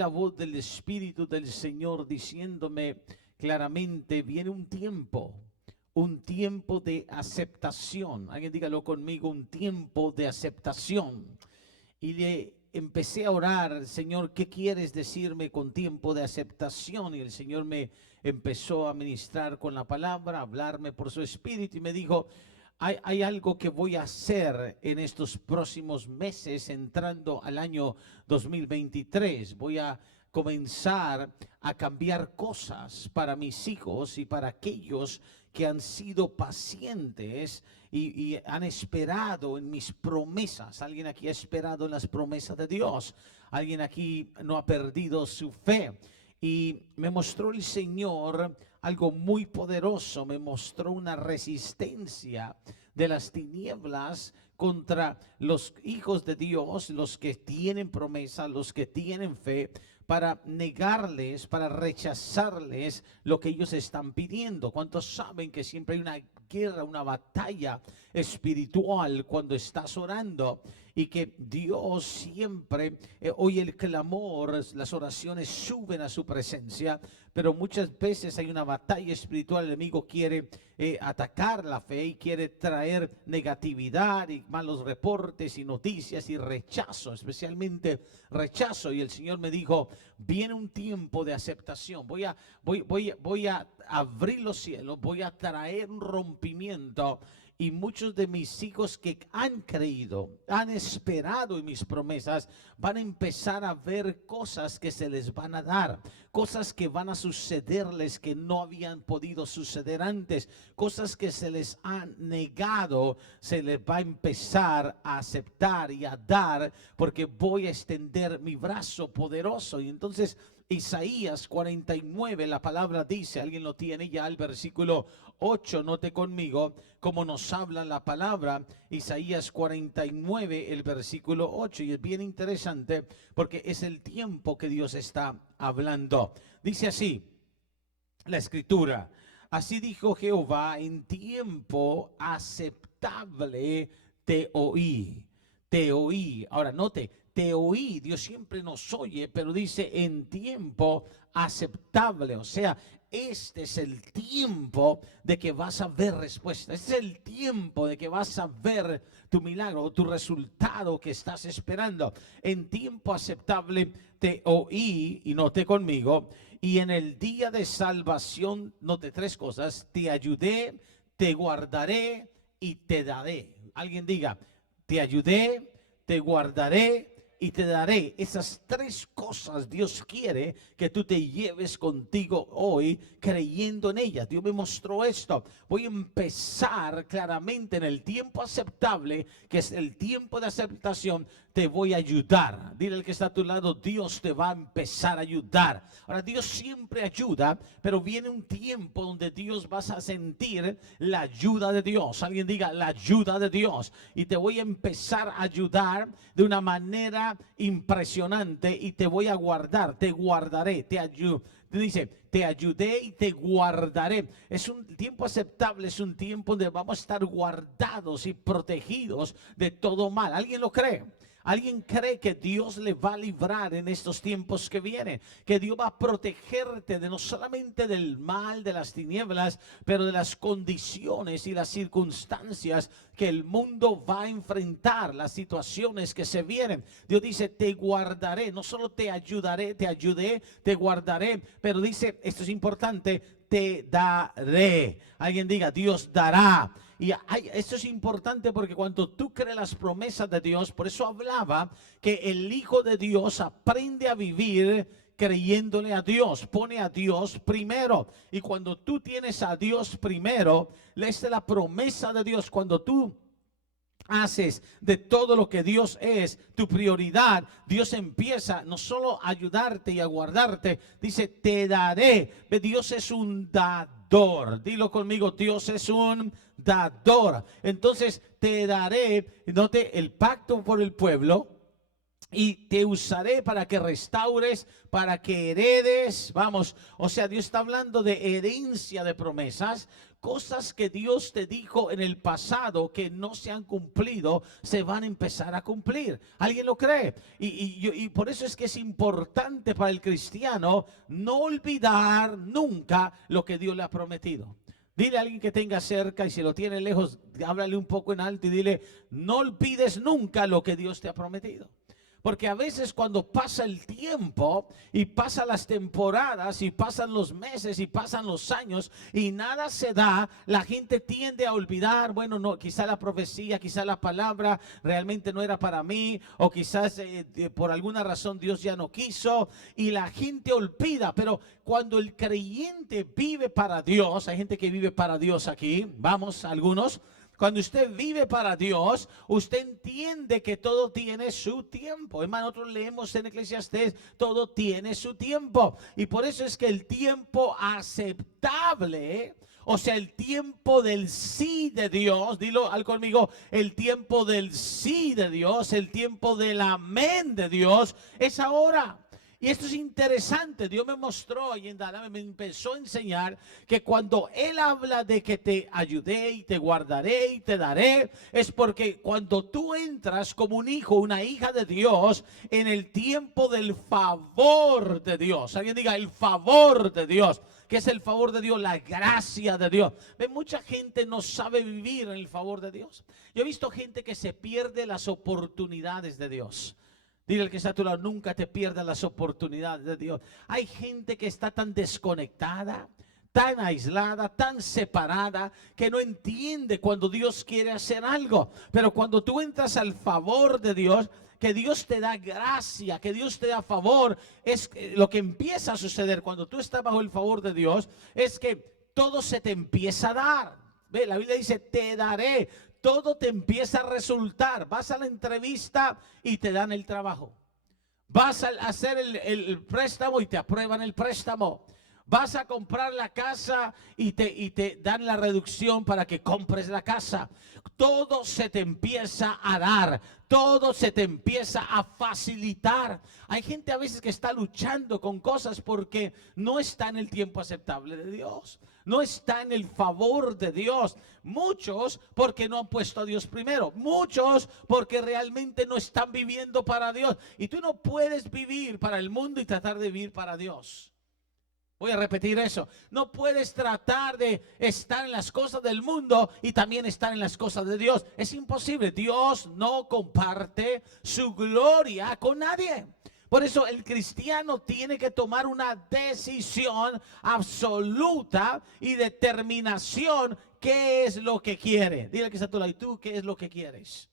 la voz del Espíritu del Señor diciéndome claramente, viene un tiempo de aceptación. Alguien dígalo conmigo, un tiempo de aceptación. Y le empecé a orar, Señor, ¿qué quieres decirme con tiempo de aceptación? Y el Señor me empezó a ministrar con la palabra, a hablarme por su Espíritu y me dijo, hay algo que voy a hacer en estos próximos meses entrando al año 2023. Voy a comenzar a cambiar cosas para mis hijos y para aquellos que han sido pacientes y han esperado en mis promesas. Alguien aquí ha esperado en las promesas de Dios. Alguien aquí no ha perdido su fe. Y me mostró el Señor algo muy poderoso. Me mostró una resistencia de las tinieblas contra los hijos de Dios, los que tienen promesa, los que tienen fe, para negarles, para rechazarles lo que ellos están pidiendo. ¿Cuántos saben que siempre hay una guerra, una batalla espiritual cuando estás orando? Y que Dios siempre oye el clamor, las oraciones suben a su presencia, pero muchas veces hay una batalla espiritual. El enemigo quiere atacar la fe y quiere traer negatividad y malos reportes y noticias y rechazo, especialmente rechazo. Y el Señor me dijo, viene un tiempo de aceptación. Voy a abrir los cielos, voy a traer un rompimiento. Y muchos de mis hijos que han creído, han esperado en mis promesas, van a empezar a ver cosas que se les van a dar, cosas que van a sucederles que no habían podido suceder antes, cosas que se les han negado, se les va a empezar a aceptar y a dar, porque voy a extender mi brazo poderoso. Y entonces Isaías 49, la palabra dice, alguien lo tiene ya, el versículo 8, note conmigo cómo nos habla la palabra. Isaías 49, el versículo 8, y es bien interesante porque es el tiempo que Dios está hablando. Dice así la escritura: así dijo Jehová, en tiempo aceptable te oí. Te oí. Ahora note, te oí. Dios siempre nos oye, pero dice en tiempo aceptable. O sea, este es el tiempo de que vas a ver respuesta. Este es el tiempo de que vas a ver tu milagro, tu resultado que estás esperando. En tiempo aceptable te oí, y note conmigo, y en el día de salvación, note tres cosas: te ayudé, te guardaré y te daré. Alguien diga, te ayudé, te guardaré y te daré. Esas tres cosas Dios quiere que tú te lleves contigo hoy, creyendo en ellas. Dios me mostró esto. Voy a empezar claramente en el tiempo aceptable, que es el tiempo de aceptación. Te voy a ayudar. Dile al que está a tu lado, Dios te va a empezar a ayudar. Ahora, Dios siempre ayuda, pero viene un tiempo donde Dios vas a sentir la ayuda de Dios. Alguien diga, la ayuda de Dios. Y te voy a empezar a ayudar de una manera impresionante, y te voy a guardar, te guardaré, te ayudo. Dice, te ayudé y te guardaré. Es un tiempo aceptable, es un tiempo donde vamos a estar guardados y protegidos de todo mal. ¿Alguien lo cree? ¿Alguien cree que Dios le va a librar en estos tiempos que vienen? Que Dios va a protegerte de no solamente del mal, de las tinieblas, pero de las condiciones y las circunstancias que el mundo va a enfrentar, las situaciones que se vienen. Dios dice, te guardaré, no solo te ayudaré, te ayudé, te guardaré, pero dice, esto es importante, te daré. Alguien diga, Dios dará. Y esto es importante porque cuando tú crees las promesas de Dios, por eso hablaba que el Hijo de Dios aprende a vivir creyéndole a Dios, pone a Dios primero. Y cuando tú tienes a Dios primero, esta es la promesa de Dios. Cuando tú haces de todo lo que Dios es tu prioridad, Dios empieza no solo a ayudarte y a guardarte, dice, te daré. Dios es un dador. Dilo conmigo, Dios es un dador. Entonces te daré. Note el pacto por el pueblo. y te usaré para que restaures, para que heredes. Vamos, o sea, Dios está hablando de herencia de promesas. Cosas que Dios te dijo en el pasado que no se han cumplido, se van a empezar a cumplir. ¿Alguien lo cree? Y por eso es que es importante para el cristiano no olvidar nunca lo que Dios le ha prometido. Dile a alguien que tenga cerca, y si lo tiene lejos, háblale un poco en alto y dile: no olvides nunca lo que Dios te ha prometido. Porque a veces cuando pasa el tiempo y pasan las temporadas y pasan los meses y pasan los años y nada se da, la gente tiende a olvidar. Bueno, no, quizá la profecía, quizá la palabra realmente no era para mí, o quizás por alguna razón Dios ya no quiso, y la gente olvida. Pero cuando el creyente vive para Dios, hay gente que vive para Dios aquí, vamos, algunos. Cuando usted vive para Dios, usted entiende que todo tiene su tiempo. Hermano, nosotros leemos en Eclesiastés, todo tiene su tiempo. Y por eso es que el tiempo aceptable, o sea, el tiempo del sí de Dios, dilo al conmigo, el tiempo del sí de Dios, el tiempo del amén de Dios, es ahora. Y esto es interesante. Dios me mostró y me empezó a enseñar que cuando Él habla de que te ayudé y te guardaré y te daré, es porque cuando tú entras como un hijo, una hija de Dios, en el tiempo del favor de Dios. Alguien diga: el favor de Dios. ¿Qué es el favor de Dios? La gracia de Dios. Mucha gente no sabe vivir en el favor de Dios. Yo he visto gente que se pierde las oportunidades de Dios. Dile al que está a tu lado: nunca te pierdas las oportunidades de Dios. Hay gente que está tan desconectada, tan aislada, tan separada, que no entiende cuando Dios quiere hacer algo. Pero cuando tú entras al favor de Dios, que Dios te da gracia, que Dios te da favor, es lo que empieza a suceder cuando tú estás bajo el favor de Dios, es que todo se te empieza a dar. Ve, la Biblia dice: te daré. Todo te empieza a resultar. Vas a la entrevista y te dan el trabajo. Vas a hacer el préstamo y te aprueban el préstamo. Vas a comprar la casa y te dan la reducción para que compres la casa. Todo se te empieza a dar. Todo se te empieza a facilitar. Hay gente a veces que está luchando con cosas porque no está en el tiempo aceptable de Dios. No está en el favor de Dios. Muchos porque no han puesto a Dios primero. Muchos porque realmente no están viviendo para Dios. Y tú no puedes vivir para el mundo y tratar de vivir para Dios. Voy a repetir eso. No puedes tratar de estar en las cosas del mundo y también estar en las cosas de Dios. Es imposible. Dios no comparte su gloria con nadie. Por eso el cristiano tiene que tomar una decisión absoluta y determinación. ¿Qué es lo que quiere? Dile que está a tu lado: ¿y tú qué es lo que quieres?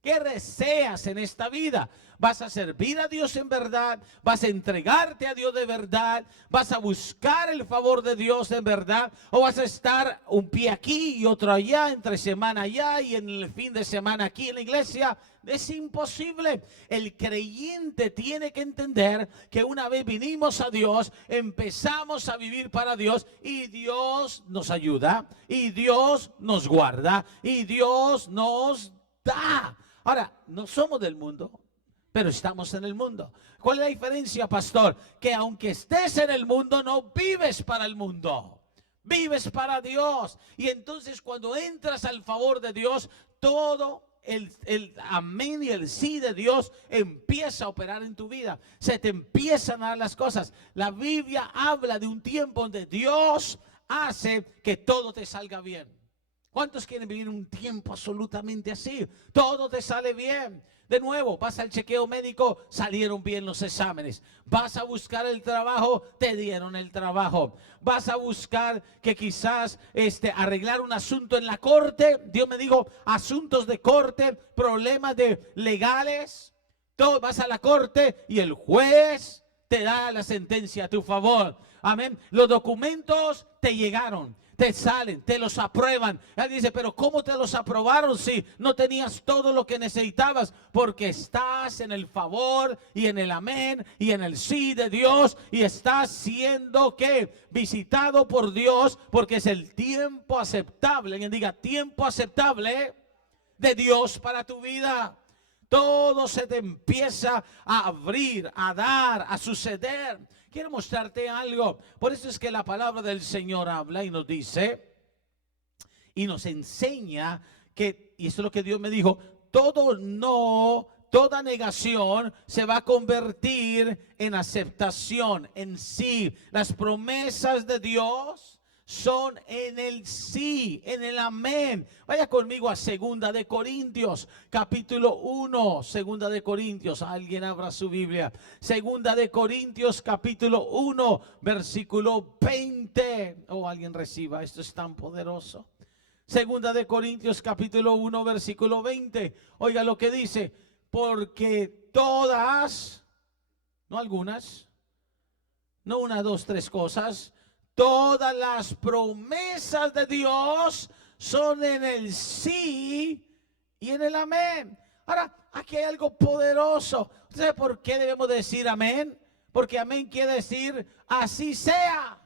¿Qué deseas en esta vida? ¿Vas a servir a Dios en verdad? ¿Vas a entregarte a Dios de verdad? ¿Vas a buscar el favor de Dios en verdad? ¿O vas a estar un pie aquí y otro allá, entre semana allá y en el fin de semana aquí en la iglesia? Es imposible. El creyente tiene que entender que una vez vinimos a Dios, empezamos a vivir para Dios, y Dios nos ayuda, y Dios nos guarda, y Dios nos da. Ahora, no somos del mundo, pero estamos en el mundo. ¿Cuál es la diferencia, pastor? Que aunque estés en el mundo, no vives para el mundo. Vives para Dios. Y entonces cuando entras al favor de Dios, todo el amén y el sí de Dios empieza a operar en tu vida. Se te empiezan a dar las cosas. La Biblia habla de un tiempo donde Dios hace que todo te salga bien. ¿Cuántos quieren vivir un tiempo absolutamente así? Todo te sale bien. De nuevo, vas al chequeo médico, salieron bien los exámenes. Vas a buscar el trabajo, te dieron el trabajo. Vas a buscar que quizás arreglar un asunto en la corte. Dios me dijo, asuntos de corte, problemas legales. Todo, vas a la corte y el juez te da la sentencia a tu favor. Amén. Los documentos te llegaron. Te salen, te los aprueban. Él dice: pero ¿cómo te los aprobaron si no tenías todo lo que necesitabas? Porque estás en el favor y en el amén y en el sí de Dios, y estás siendo ¿qué? Visitado por Dios, porque es el tiempo aceptable. Alguien diga: tiempo aceptable de Dios para tu vida. Todo se te empieza a abrir, a dar, a suceder. Quiero mostrarte algo. Por eso es que la palabra del Señor habla y nos dice y nos enseña que, y esto es lo que Dios me dijo, todo no, toda negación se va a convertir en aceptación, en sí. Las promesas de Dios son en el sí, en el amén. Vaya conmigo a 2 de Corintios, capítulo 1. 2 de Corintios, alguien abra su Biblia. 2 de Corintios, capítulo 1, versículo 20. Oh, alguien reciba, esto es tan poderoso. 2 de Corintios, capítulo 1, versículo 20. Oiga lo que dice: porque todas, no algunas, no una, dos, tres cosas, todas las promesas de Dios son en el sí y en el amén. Ahora, aquí hay algo poderoso. ¿Usted sabe por qué debemos decir amén? Porque amén quiere decir así sea.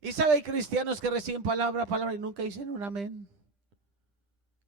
Y sabe, hay cristianos que reciben palabra y nunca dicen un amén.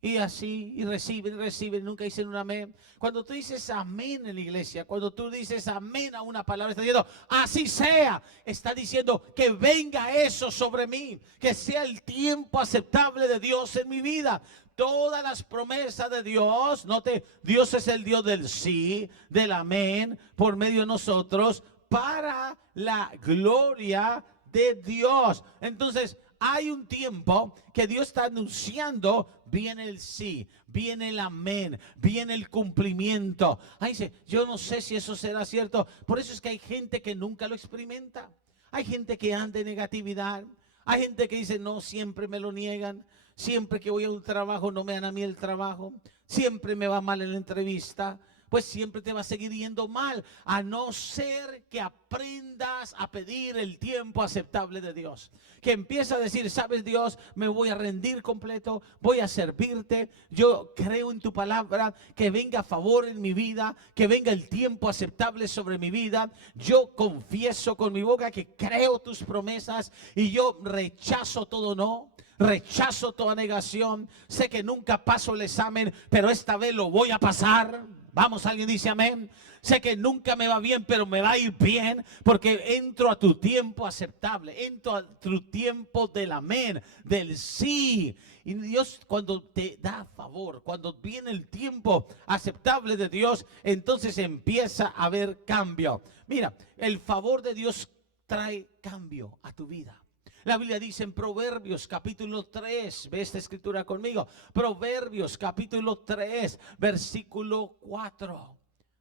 Y así, y reciben, nunca dicen un amén. Cuando tú dices amén en la iglesia, cuando tú dices amén a una palabra, está diciendo así sea. Está diciendo que venga eso sobre mí, que sea el tiempo aceptable de Dios en mi vida. Todas las promesas de Dios, note, Dios es el Dios del sí, del amén, por medio de nosotros, para la gloria de Dios. Entonces, hay un tiempo que Dios está anunciando, viene el sí, viene el amén, viene el cumplimiento. Ahí dice, yo no sé si eso será cierto. Por eso es que hay gente que nunca lo experimenta. Hay gente que anda en negatividad. Hay gente que dice, no, siempre me lo niegan. Siempre que voy a un trabajo no me dan a mí el trabajo. Siempre me va mal en la entrevista. Pues siempre te va a seguir yendo mal, a no ser que aprendas a pedir el tiempo aceptable de Dios. Que empieza a decir, sabes Dios, me voy a rendir completo, voy a servirte, yo creo en tu palabra, que venga a favor en mi vida, que venga el tiempo aceptable sobre mi vida. Yo confieso con mi boca que creo tus promesas y yo rechazo todo no. Rechazo toda negación. Sé que nunca paso el examen, pero esta vez lo voy a pasar. Vamos, alguien dice amén. Sé que nunca me va bien, pero me va a ir bien, porque entro a tu tiempo aceptable, entro a tu tiempo del amén, del sí. Y Dios, cuando te da favor, cuando viene el tiempo aceptable de Dios, entonces empieza a haber cambio. Mira, el favor de Dios trae cambio a tu vida. La Biblia dice en Proverbios capítulo 3, ve esta escritura conmigo, Proverbios capítulo 3, versículo 4.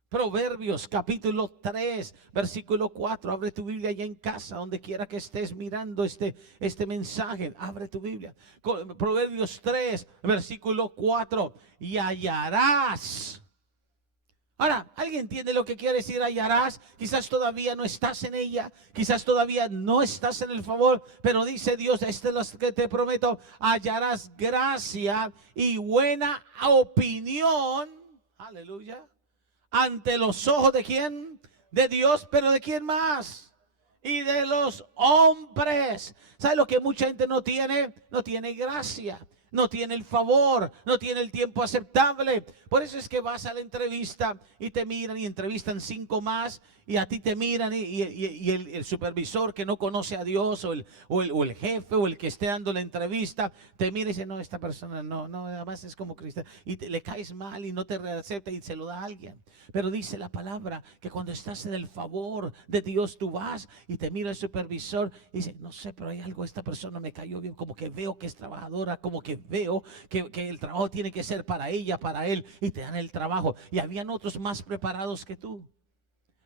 Proverbios capítulo 3, versículo 4. Abre tu Biblia allá en casa, donde quiera que estés mirando este mensaje. Abre tu Biblia. Proverbios 3, versículo 4. Y hallarás. Ahora, ¿alguien entiende lo que quiere decir hallarás? Quizás todavía no estás en ella, quizás todavía no estás en el favor, pero dice Dios, esto es lo que te prometo, hallarás gracia y buena opinión, aleluya, ante los ojos de ¿quién? De Dios, pero ¿de quién más? Y de los hombres. ¿Sabe lo que mucha gente no tiene? No tiene gracia. No tiene el favor, no tiene el tiempo aceptable. Por eso es que vas a la entrevista y te miran y entrevistan 5 más y a ti te miran y el supervisor que no conoce a Dios o el jefe o el que esté dando la entrevista te mira y dice, no, esta persona no, además es como cristiano y le caes mal y no te acepta y se lo da a alguien. Pero dice la palabra que cuando estás en el favor de Dios tú vas y te mira el supervisor y dice, no sé, pero hay algo, esta persona me cayó bien, como que veo que es trabajadora, como que veo que el trabajo tiene que ser para ella, para él, y te dan el trabajo. Y habían otros más preparados que tú.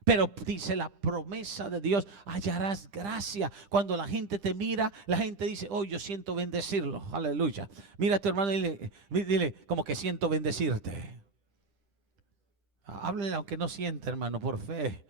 Pero dice la promesa de Dios, hallarás gracia. Cuando la gente te mira, la gente dice, oh, yo siento bendecirlo, aleluya. Mira a tu hermano y dile como que siento bendecirte. Háblele aunque no siente, hermano, por fe.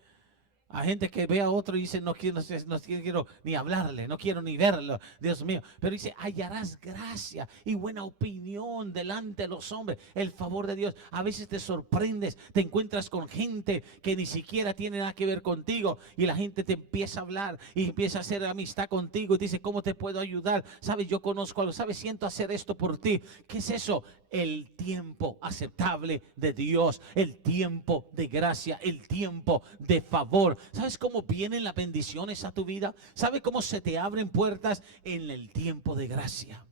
Hay gente que ve a otro y dice, no quiero ni hablarle, no quiero ni verlo, Dios mío. Pero dice, hallarás gracia y buena opinión delante de los hombres, el favor de Dios. A veces te sorprendes, te encuentras con gente que ni siquiera tiene nada que ver contigo y la gente te empieza a hablar y empieza a hacer amistad contigo y te dice, ¿cómo te puedo ayudar? ¿Sabes? Yo conozco algo, ¿sabes? Siento hacer esto por ti. ¿Qué es eso? el tiempo aceptable de Dios, el tiempo de gracia, el tiempo de favor. ¿Sabes cómo vienen las bendiciones a tu vida? ¿Sabes cómo se te abren puertas? En el tiempo de gracia,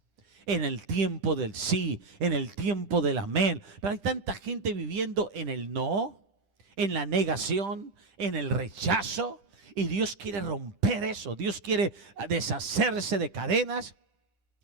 en el tiempo del sí, en el tiempo del amén. Pero hay tanta gente viviendo en el no, en la negación, en el rechazo. Y Dios quiere romper eso. Dios quiere deshacerse de cadenas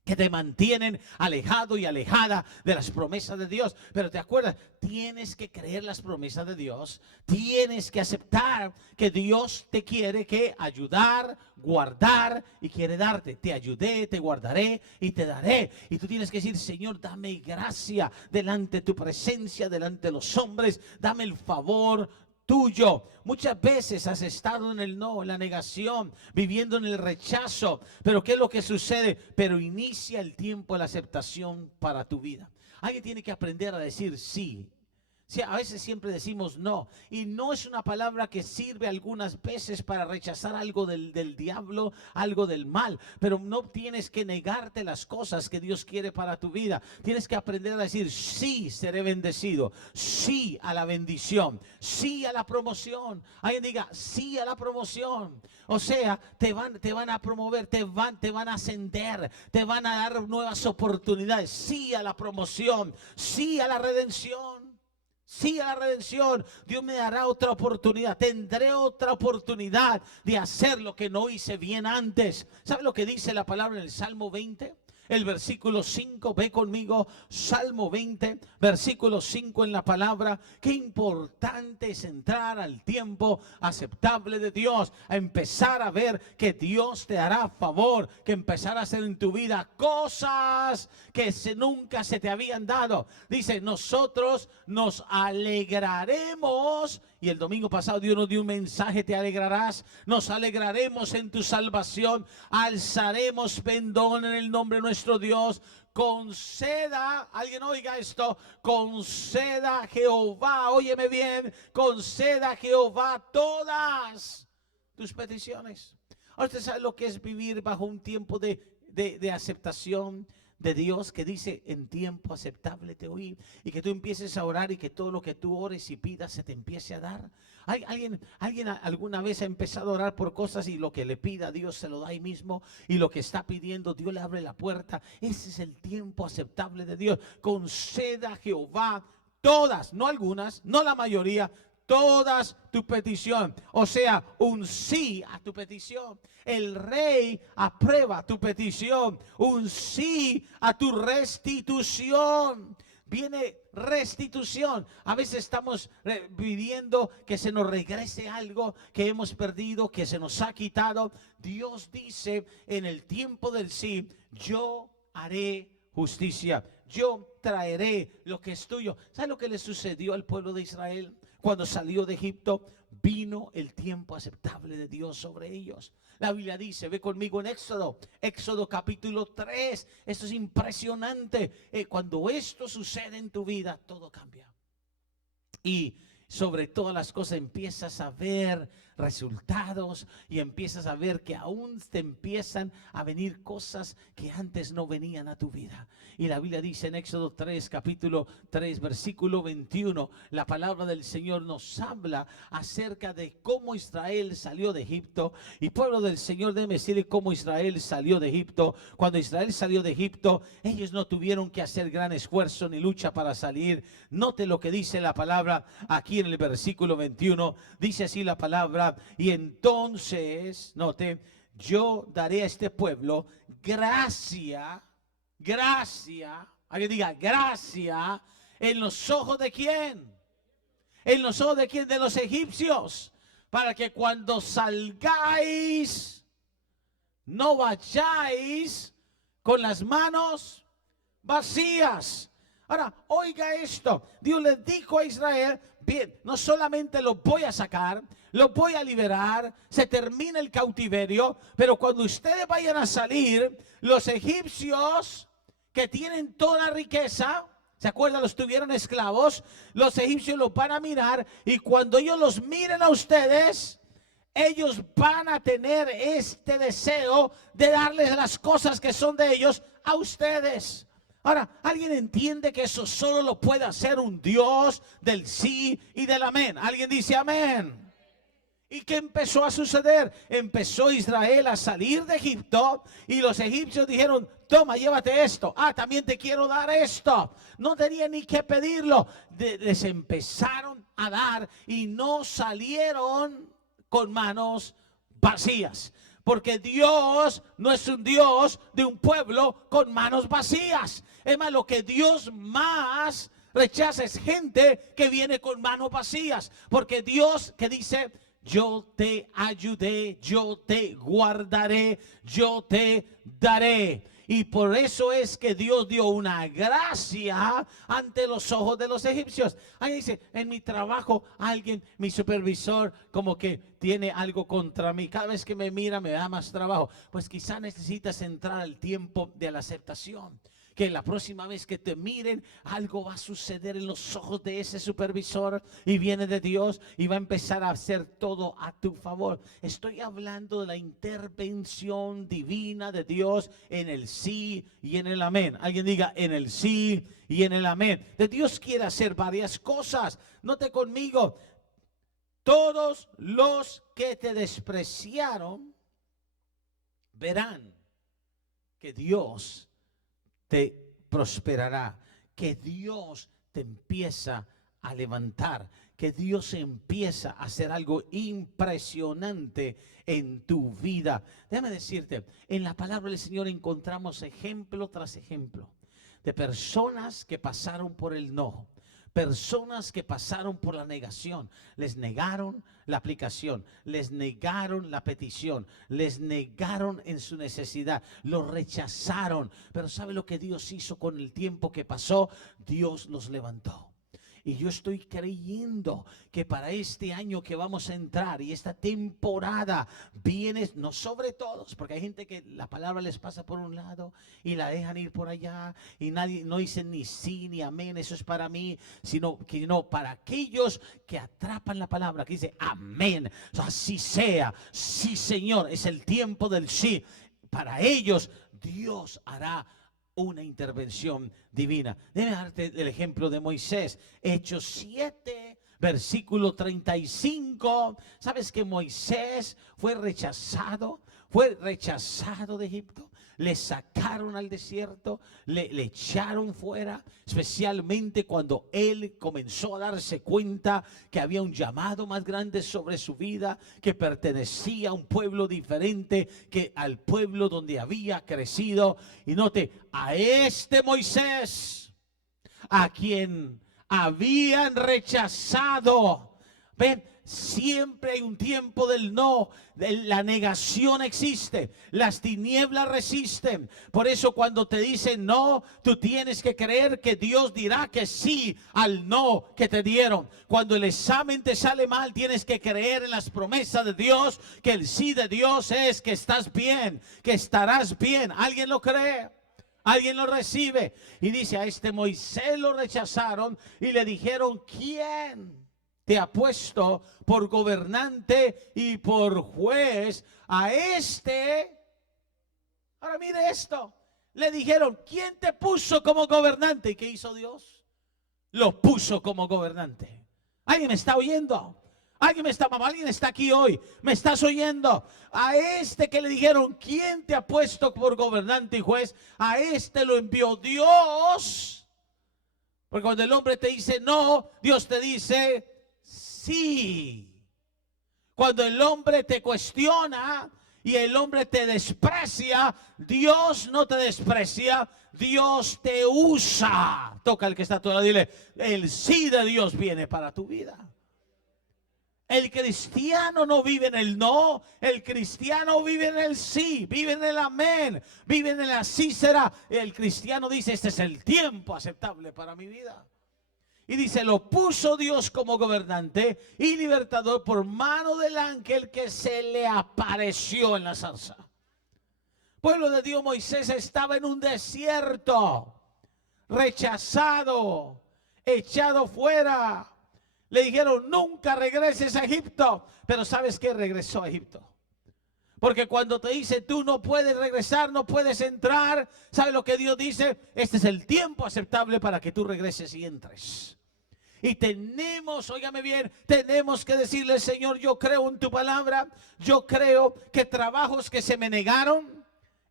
que te mantienen alejado y alejada de las promesas de Dios. Pero te acuerdas, tienes que creer las promesas de Dios. Tienes que aceptar que Dios te quiere que ayudar, guardar y quiere darte. Te ayudé, te guardaré y te daré. Y tú tienes que decir: Señor, dame gracia delante de tu presencia, delante de los hombres. Dame el favor tuyo. Muchas veces has estado en el no, en la negación, viviendo en el rechazo. Pero ¿qué es lo que sucede? Pero inicia el tiempo de la aceptación para tu vida. Alguien tiene que aprender a decir sí. Sí, a veces siempre decimos no, y no es una palabra que sirve algunas veces para rechazar algo del diablo, algo del mal, pero no tienes que negarte las cosas que Dios quiere para tu vida. Tienes que aprender a decir: sí, seré bendecido, sí a la bendición, sí a la promoción. Alguien diga: sí a la promoción. O sea, te van a promover, te van a ascender, te van a dar nuevas oportunidades. Sí a la promoción, sí a la redención. Sí a la redención. Dios me dará otra oportunidad. Tendré otra oportunidad de hacer lo que no hice bien antes. ¿Sabe lo que dice la palabra en el Salmo 20? El versículo 5, ve conmigo, Salmo 20, versículo 5 en la palabra. Qué importante es entrar al tiempo aceptable de Dios, a empezar a ver que Dios te hará favor, que empezar a hacer en tu vida cosas que nunca se te habían dado. Dice: nosotros nos alegraremos. Y el domingo pasado Dios nos dio un mensaje: te alegrarás. Nos alegraremos en tu salvación. Alzaremos pendón en el nombre de nuestro Dios. Conceda, alguien oiga esto: conceda Jehová, óyeme bien, conceda Jehová todas tus peticiones. Ahora, usted sabe lo que es vivir bajo un tiempo de aceptación de Dios, que dice: en tiempo aceptable te oí. Y que tú empieces a orar y que todo lo que tú ores y pidas se te empiece a dar. ¿Alguien alguna vez ha empezado a orar por cosas y lo que le pida Dios se lo da ahí mismo? Y lo que está pidiendo Dios le abre la puerta. Ese es el tiempo aceptable de Dios. Conceda Jehová todas, no algunas, no la mayoría, todas tu petición. O sea, un sí a tu petición. El rey aprueba tu petición. Un sí a tu restitución. Viene restitución. A veces estamos pidiendo que se nos regrese algo que hemos perdido, que se nos ha quitado. Dios dice en el tiempo del sí: yo haré justicia. Yo traeré lo que es tuyo. ¿Sabes lo que le sucedió al pueblo de Israel? Cuando salió de Egipto, vino el tiempo aceptable de Dios sobre ellos. La Biblia dice, ve conmigo en Éxodo capítulo 3. Esto es impresionante. Cuando esto sucede en tu vida, todo cambia. Y sobre todas las cosas empiezas a ver resultados y empiezas a ver que aún te empiezan a venir cosas que antes no venían a tu vida. Y la Biblia dice en Éxodo 3, capítulo 3, versículo 21, la palabra del Señor nos habla acerca de cómo Israel salió de Egipto. Y pueblo del Señor, déjeme decirle cómo Israel salió de Egipto. Cuando Israel salió de Egipto, ellos no tuvieron que hacer gran esfuerzo ni lucha para salir. Note lo que dice la palabra aquí en el versículo 21. Dice así la palabra: y entonces, note, yo daré a este pueblo gracia, alguien diga gracia, ¿en los ojos de quién? ¿En los ojos de quién? De los egipcios, para que cuando salgáis, no vayáis con las manos vacías. Ahora, oiga esto. Dios le dijo a Israel: bien, no solamente los voy a sacar, los voy a liberar, se termina el cautiverio, pero cuando ustedes vayan a salir, los egipcios que tienen toda la riqueza, ¿se acuerdan? Los tuvieron esclavos. Los egipcios los van a mirar, y cuando ellos los miren a ustedes, ellos van a tener este deseo de darles las cosas que son de ellos a ustedes. Ahora, ¿alguien entiende que eso solo lo puede hacer un Dios del sí y del amén? ¿Alguien dice amén? ¿Y qué empezó a suceder? Empezó Israel a salir de Egipto y los egipcios dijeron, toma, llévate esto. Ah, también te quiero dar esto. No tenía ni que pedirlo. Les empezaron a dar y no salieron con manos vacías. Porque Dios no es un Dios de un pueblo con manos vacías. Es más, lo que Dios más rechaza es gente que viene con manos vacías. Porque Dios que dice, yo te ayudé, yo te guardaré, yo te daré. Y por eso es que Dios dio una gracia ante los ojos de los egipcios. Ahí dice, en mi trabajo alguien, mi supervisor, como que tiene algo contra mí. Cada vez que me mira me da más trabajo. Pues quizá necesitas entrar al tiempo de la aceptación. Que la próxima vez que te miren, algo va a suceder en los ojos de ese supervisor y viene de Dios y va a empezar a hacer todo a tu favor. Estoy hablando de la intervención divina de Dios en el sí y en el amén. Alguien diga en el sí y en el amén. De Dios quiere hacer varias cosas. Note conmigo, todos los que te despreciaron verán que Dios te prosperará, que Dios te empieza a levantar, que Dios empieza a hacer algo impresionante en tu vida. Déjame decirte, en la palabra del Señor encontramos ejemplo tras ejemplo de personas que pasaron por el no. Personas que pasaron por la negación, les negaron la aplicación, les negaron la petición, les negaron en su necesidad, lo rechazaron. Pero ¿sabe lo que Dios hizo con el tiempo que pasó? Dios los levantó. Y yo estoy creyendo que para este año que vamos a entrar y esta temporada viene, no sobre todos, porque hay gente que la palabra les pasa por un lado y la dejan ir por allá y nadie, no dicen ni sí ni amén, eso es para mí, sino que no, para aquellos que atrapan la palabra, que dice amén, así sea, sí Señor, es el tiempo del sí. Para ellos Dios hará una intervención divina. Déjame darte el ejemplo de Moisés. Hechos 7, versículo 35. ¿Sabes que Moisés fue rechazado? Fue rechazado de Egipto. Le sacaron al desierto, le echaron fuera, especialmente cuando él comenzó a darse cuenta que había un llamado más grande sobre su vida, que pertenecía a un pueblo diferente que al pueblo donde había crecido. Y note, a este Moisés, a quien habían rechazado, ven, siempre hay un tiempo del no. La negación existe, las tinieblas resisten. Por eso cuando te dicen no, tú tienes que creer que Dios dirá que sí al no que te dieron. Cuando el examen te sale mal, tienes que creer en las promesas de Dios, que el sí de Dios es que estás bien, que estarás bien. ¿Alguien lo cree? Alguien lo recibe. Y dice, a este Moisés lo rechazaron y le dijeron, ¿quién te ha puesto por gobernante y por juez a este? Ahora mire esto. Le dijeron, ¿quién te puso como gobernante? ¿Y qué hizo Dios? Lo puso como gobernante. ¿Alguien me está oyendo? ¿Alguien está aquí hoy? ¿Me estás oyendo? A este que le dijeron, ¿quién te ha puesto por gobernante y juez? A este lo envió Dios. Porque cuando el hombre te dice no, Dios te dice sí. Cuando el hombre te cuestiona y el hombre te desprecia, Dios no te desprecia, Dios te usa. Toca al que está a tu lado, dile, el sí de Dios viene para tu vida. El cristiano no vive en el no, el cristiano vive en el sí, vive en el amén, vive en el así será. El cristiano dice, este es el tiempo aceptable para mi vida. Y dice, lo puso Dios como gobernante y libertador por mano del ángel que se le apareció en la zarza. Pueblo de Dios, Moisés estaba en un desierto, rechazado, echado fuera. Le dijeron, nunca regreses a Egipto. Pero ¿sabes qué? Regresó a Egipto. Porque cuando te dice tú no puedes regresar, no puedes entrar, ¿sabe lo que Dios dice? Este es el tiempo aceptable para que tú regreses y entres. Y tenemos, óigame bien, tenemos que decirle, Señor, yo creo en tu palabra. Yo creo que trabajos que se me negaron,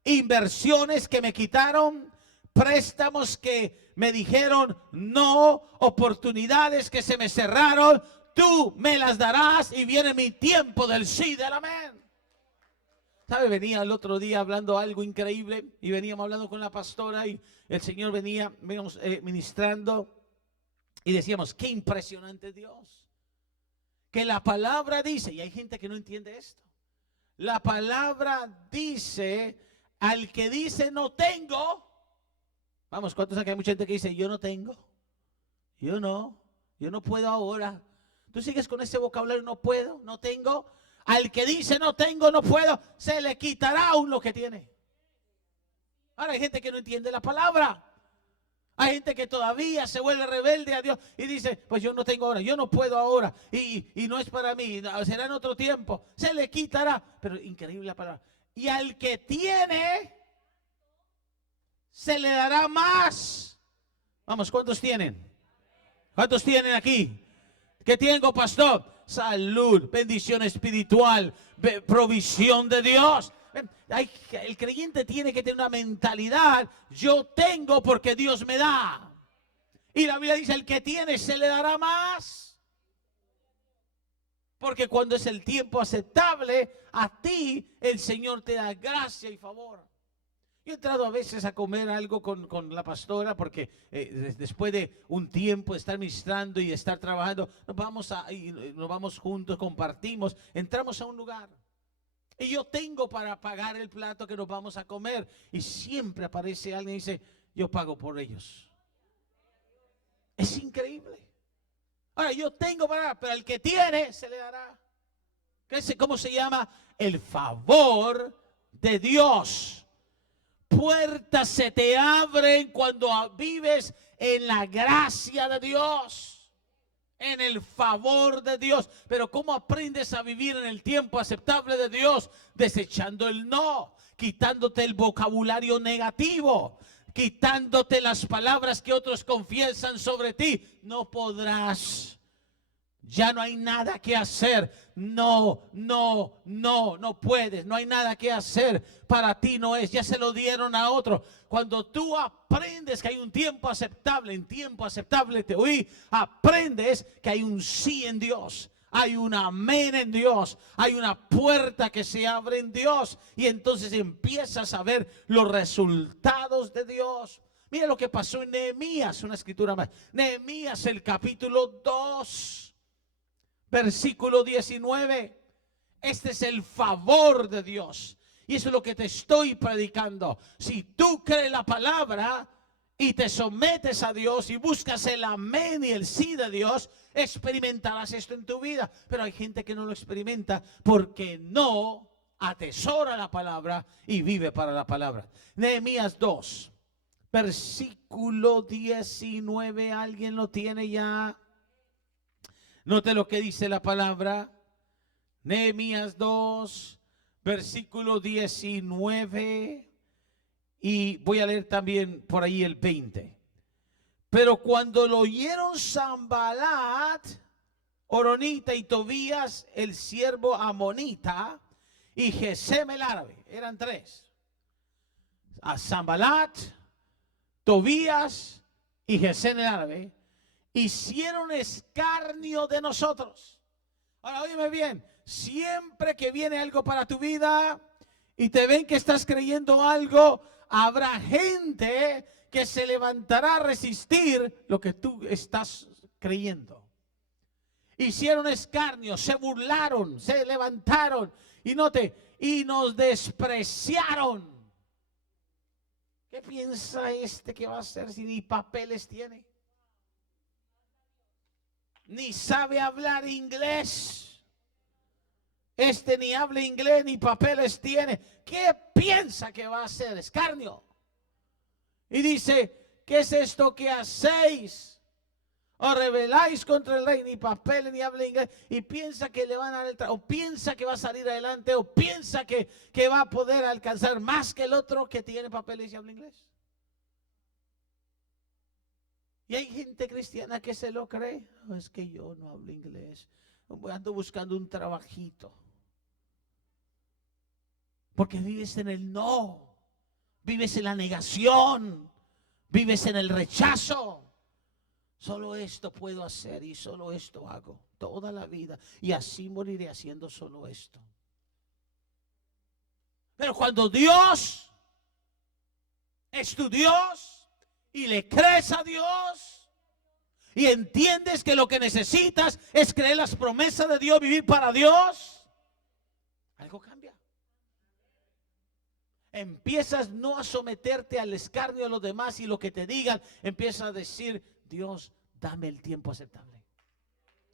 inversiones que me quitaron, préstamos que me dijeron no, oportunidades que se me cerraron, tú me las darás y viene mi tiempo del sí, del amén. ¿Sabe? Venía el otro día hablando algo increíble y veníamos hablando con la pastora y el Señor veníamos ministrando y decíamos, qué impresionante Dios. Que la palabra dice, y hay gente que no entiende esto, la palabra dice, al que dice no tengo, vamos, ¿cuántos aquí hay mucha gente que dice yo no tengo? Yo no puedo ahora. Tú sigues con ese vocabulario, no puedo, no tengo. Al que dice no tengo, no puedo, se le quitará aún lo que tiene. Ahora hay gente que no entiende la palabra. Hay gente que todavía se vuelve rebelde a Dios y dice, pues yo no tengo ahora, yo no puedo ahora y no es para mí, será en otro tiempo, se le quitará. Pero increíble la palabra. Y al que tiene, se le dará más. Vamos, ¿cuántos tienen? ¿Cuántos tienen aquí? ¿Qué tengo, pastor? Salud, bendición espiritual, provisión de Dios. El creyente tiene que tener una mentalidad, yo tengo porque Dios me da. Y la Biblia dice, el que tiene se le dará más. Porque cuando es el tiempo aceptable, a ti el Señor te da gracia y favor. Yo he entrado a veces a comer algo con la pastora porque después de un tiempo de estar ministrando y de estar trabajando, nos vamos juntos, compartimos, entramos a un lugar. Y yo tengo para pagar el plato que nos vamos a comer. Y siempre aparece alguien y dice, yo pago por ellos. Es increíble. Ahora, yo tengo para, pero al que tiene, se le dará. ¿Cómo se llama? El favor de Dios. Puertas se te abren cuando vives en la gracia de Dios, en el favor de Dios. Pero ¿cómo aprendes a vivir en el tiempo aceptable de Dios? Desechando el no, quitándote el vocabulario negativo, quitándote las palabras que otros confiesan sobre ti. No podrás. Ya no hay nada que hacer. No puedes. No hay nada que hacer. Para ti no es. Ya se lo dieron a otro. Cuando tú aprendes que hay un tiempo aceptable, en tiempo aceptable te oí, aprendes que hay un sí en Dios. Hay un amén en Dios. Hay una puerta que se abre en Dios. Y entonces empiezas a ver los resultados de Dios. Mira lo que pasó en Nehemías. Una escritura más. Nehemías, el capítulo 2. Versículo 19, este es el favor de Dios. Y eso es lo que te estoy predicando. Si tú crees la palabra y te sometes a Dios y buscas el amén y el sí de Dios, experimentarás esto en tu vida. Pero hay gente que no lo experimenta porque no atesora la palabra y vive para la palabra. Nehemías 2, versículo 19, ¿alguien lo tiene ya? Note lo que dice la palabra. Nehemías 2, versículo 19. Y voy a leer también por ahí el 20. Pero cuando lo oyeron Sanbalat, Horonita y Tobías, el siervo amonita, y Gesem el árabe, eran tres. A Sanbalat, Tobías y Gesem el árabe. Hicieron escarnio de nosotros. Ahora, óyeme bien, siempre que viene algo para tu vida y te ven que estás creyendo algo, habrá gente que se levantará a resistir lo que tú estás creyendo. Hicieron escarnio, se burlaron, se levantaron y nos despreciaron. ¿Qué piensa este que va a hacer si ni papeles tiene? Ni sabe hablar inglés. Este ni habla inglés ni papeles tiene. ¿Qué piensa que va a hacer? Escarnio. Y dice, ¿qué es esto que hacéis? Os rebeláis contra el rey, ni papel ni habla inglés, y piensa que le van a dar el o piensa que va a salir adelante, o piensa que va a poder alcanzar más que el otro que tiene papeles y habla inglés. Y hay gente cristiana que se lo cree. No, es que yo no hablo inglés, ando buscando un trabajito. Porque vives en el no, vives en la negación, vives en el rechazo. Solo esto puedo hacer y solo esto hago toda la vida, y así moriré haciendo solo esto. Pero cuando Dios es tu Dios y le crees a Dios y entiendes que lo que necesitas es creer las promesas de Dios, vivir para Dios, algo cambia. Empiezas no a someterte al escarnio de los demás y lo que te digan, empiezas a decir: Dios, dame el tiempo aceptable.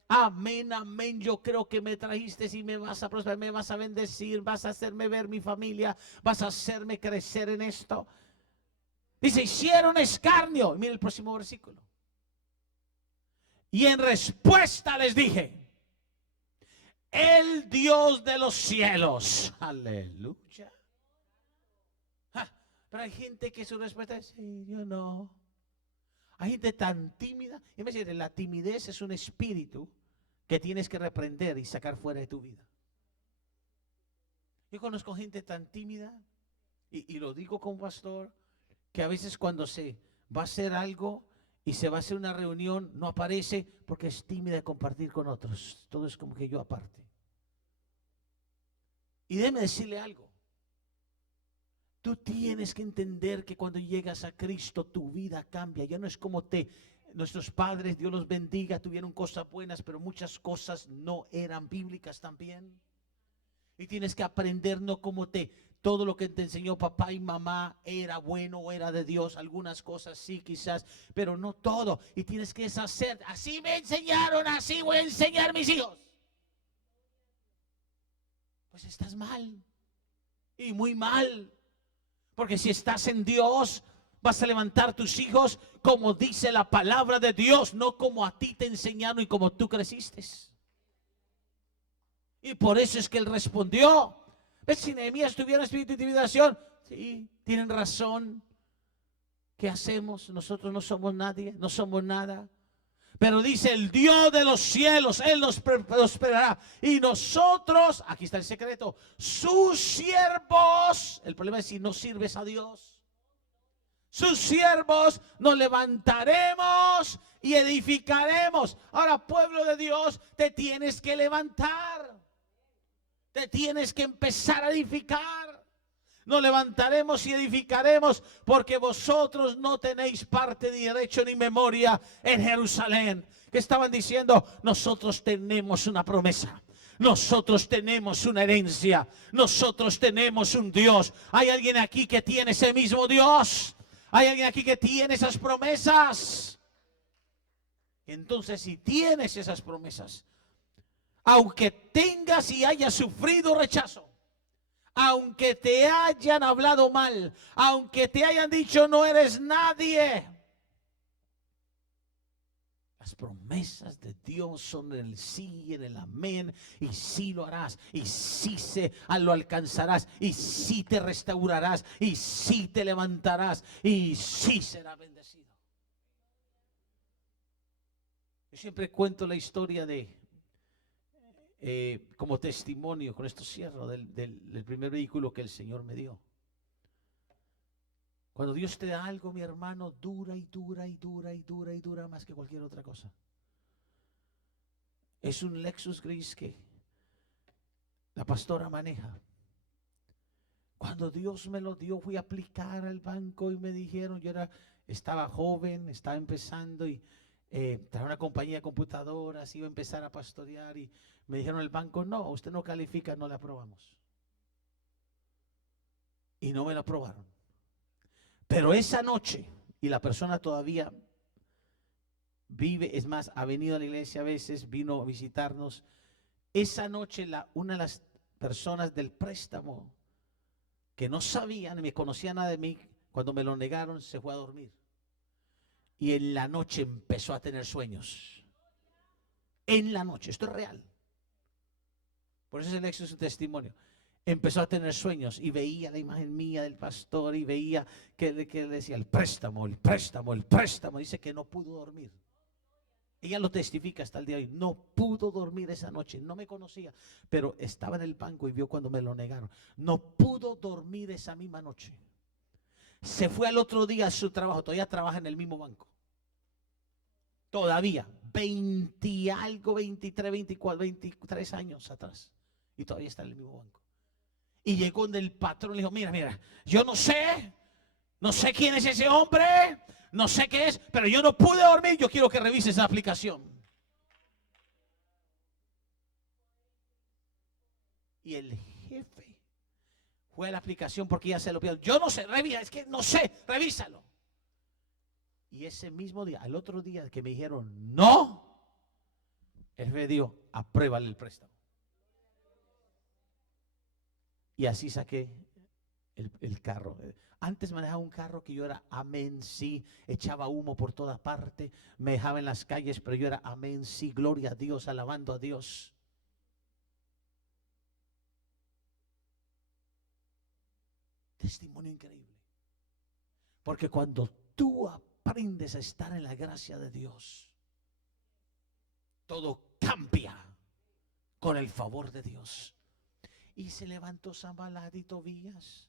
Amén, amén. Yo creo que me trajiste y me vas a prosperar, me vas a bendecir, vas a hacerme ver mi familia, vas a hacerme crecer en esto. Y se hicieron escarnio. Mira el próximo versículo. Y en respuesta les dije: el Dios de los cielos. Aleluya. Pero hay gente que su respuesta es: sí, yo no. Hay gente tan tímida. Y me dice, la timidez es un espíritu que tienes que reprender y sacar fuera de tu vida. Yo conozco gente tan tímida, y lo digo como pastor, que a veces cuando se va a hacer algo y se va a hacer una reunión, no aparece porque es tímida de compartir con otros. Todo es como que yo aparte. Y déjeme decirle algo. Tú tienes que entender que cuando llegas a Cristo tu vida cambia. Ya no es como nuestros padres, Dios los bendiga, tuvieron cosas buenas, pero muchas cosas no eran bíblicas también. Y tienes que aprender no como todo lo que te enseñó papá y mamá era bueno o era de Dios. Algunas cosas sí, quizás, pero no todo. Y tienes que deshacer. Así me enseñaron, así voy a enseñar a mis hijos. Pues estás mal. Y muy mal. Porque si estás en Dios, vas a levantar tus hijos como dice la palabra de Dios, no como a ti te enseñaron y como tú creciste. Y por eso es que él respondió. ¿Ves? Si Nehemías tuviera espíritu de intimidación, sí, tienen razón. ¿Qué hacemos? Nosotros no somos nadie, no somos nada. Pero dice: el Dios de los cielos, Él nos prosperará. Y nosotros, aquí está el secreto, sus siervos. El problema es si no sirves a Dios. Sus siervos nos levantaremos y edificaremos. Ahora, pueblo de Dios, te tienes que levantar. Te tienes que empezar a edificar. Nos levantaremos y edificaremos, porque vosotros no tenéis parte ni derecho ni memoria en Jerusalén. Que estaban diciendo: nosotros tenemos una promesa, nosotros tenemos una herencia, nosotros tenemos un Dios. ¿Hay alguien aquí que tiene ese mismo Dios? ¿Hay alguien aquí que tiene esas promesas? Entonces, si tienes esas promesas, aunque tengas y hayas sufrido rechazo, aunque te hayan hablado mal, aunque te hayan dicho no eres nadie, las promesas de Dios son en el sí y en el amén, y sí lo harás, y sí lo alcanzarás, y sí te restaurarás, y sí te levantarás, y sí será bendecido. Yo siempre cuento la historia como testimonio, con esto cierro, del primer vehículo que el Señor me dio. Cuando Dios te da algo, mi hermano, dura y dura y dura y dura y dura más que cualquier otra cosa. Es un Lexus gris que la pastora maneja. Cuando Dios me lo dio, fui a aplicar al banco y me dijeron, estaba joven, estaba empezando y traía una compañía de computadoras, iba a empezar a pastorear, y me dijeron el banco: no, usted no califica, no le aprobamos. Y no me lo aprobaron. Pero esa noche, y la persona todavía vive, es más, ha venido a la iglesia a veces, vino a visitarnos. Esa noche una de las personas del préstamo, que no sabían ni me conocía nada de mí, cuando me lo negaron, se fue a dormir. y en la noche empezó a tener sueños. En la noche, esto es real. Por eso el Éxodo es un testimonio. Empezó a tener sueños y veía la imagen mía del pastor y veía que le decía el préstamo, el préstamo, el préstamo. Dice que no pudo dormir. Ella lo testifica hasta el día de hoy. No pudo dormir esa noche. No me conocía, pero estaba en el banco y vio cuando me lo negaron. No pudo dormir esa misma noche. Se fue al otro día a su trabajo. Todavía trabaja en el mismo banco. Todavía. 20 y algo, 23, 24, 23 años atrás. Y todavía está en el mismo banco. Y llegó donde el patrón le dijo, mira, yo no sé quién es ese hombre, no sé qué es, pero yo no pude dormir, yo quiero que revises esa aplicación. Y el jefe fue a la aplicación porque ya se lo pidió. Yo no sé, revisa, es que no sé, revísalo. Y ese mismo día, al otro día que me dijeron no, el jefe dijo, apruébale el préstamo. Y así saqué el carro. Antes manejaba un carro que yo era amén, sí, echaba humo por toda parte, me dejaba en las calles, pero yo era amén, sí, gloria a Dios, alabando a Dios. Testimonio increíble. Porque cuando tú aprendes a estar en la gracia de Dios, todo cambia con el favor de Dios. Y se levantó Sanballat y Tobías.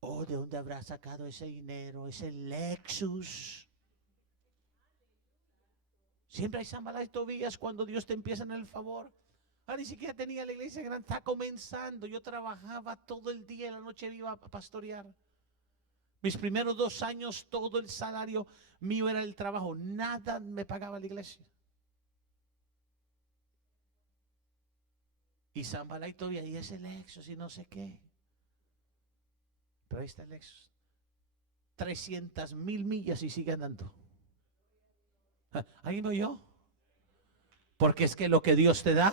Oh, ¿de dónde habrá sacado ese dinero, ese Lexus? Siempre hay Sanballat y Tobías cuando Dios te empieza en el favor. Ni siquiera tenía la iglesia grande, está comenzando. Yo trabajaba todo el día, en la noche iba a pastorear. Mis primeros 2 años, todo el salario mío era el trabajo. Nada me pagaba la iglesia. Y Sanballat y Tobías, y ese Lexus y no sé qué. Pero ahí está el Lexus. 300,000 millas y sigue andando. ¿Ahí me oyó? Porque es que lo que Dios te da,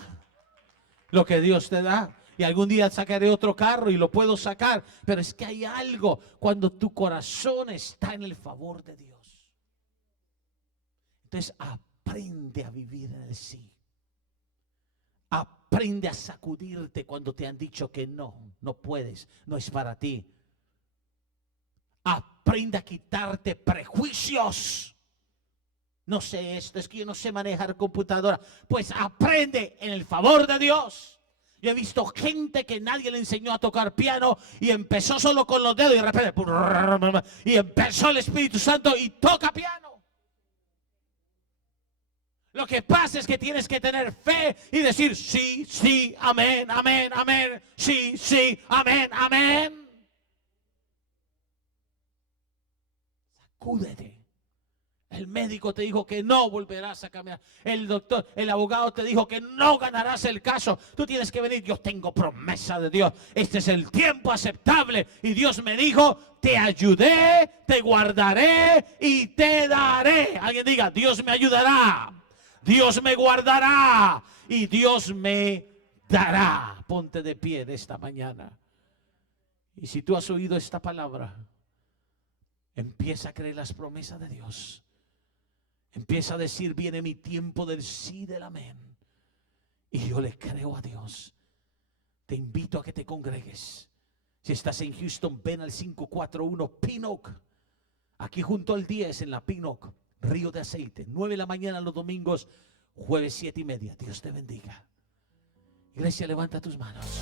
lo que Dios te da. Y algún día sacaré otro carro y lo puedo sacar. Pero es que hay algo cuando tu corazón está en el favor de Dios. Entonces aprende a vivir en el sí. Aprende a sacudirte cuando te han dicho que no puedes, no es para ti. Aprende a quitarte prejuicios. No sé esto, es que yo no sé manejar computadora. Pues aprende en el favor de Dios. Yo he visto gente que nadie le enseñó a tocar piano y empezó solo con los dedos y de repente y empezó el Espíritu Santo y toca piano. Lo que pasa es que tienes que tener fe y decir sí, sí, amén, amén, amén, sí, sí, amén, amén. Sacúdete. El médico te dijo que no volverás a caminar. El doctor, el abogado te dijo que no ganarás el caso. Tú tienes que venir. Yo tengo promesa de Dios. Este es el tiempo aceptable. Y Dios me dijo, te ayudé, te guardaré y te daré. Alguien diga, Dios me ayudará. Dios me guardará y Dios me dará. Ponte de pie de esta mañana. Y si tú has oído esta palabra, empieza a creer las promesas de Dios. Empieza a decir, viene mi tiempo del sí, del amén. Y yo le creo a Dios. Te invito a que te congregues. Si estás en Houston, ven al 541 Pinnock. Aquí junto al 10 en la Pinnock. Río de Aceite, 9 de la mañana los domingos, jueves 7:30. Dios te bendiga. Iglesia, levanta tus manos.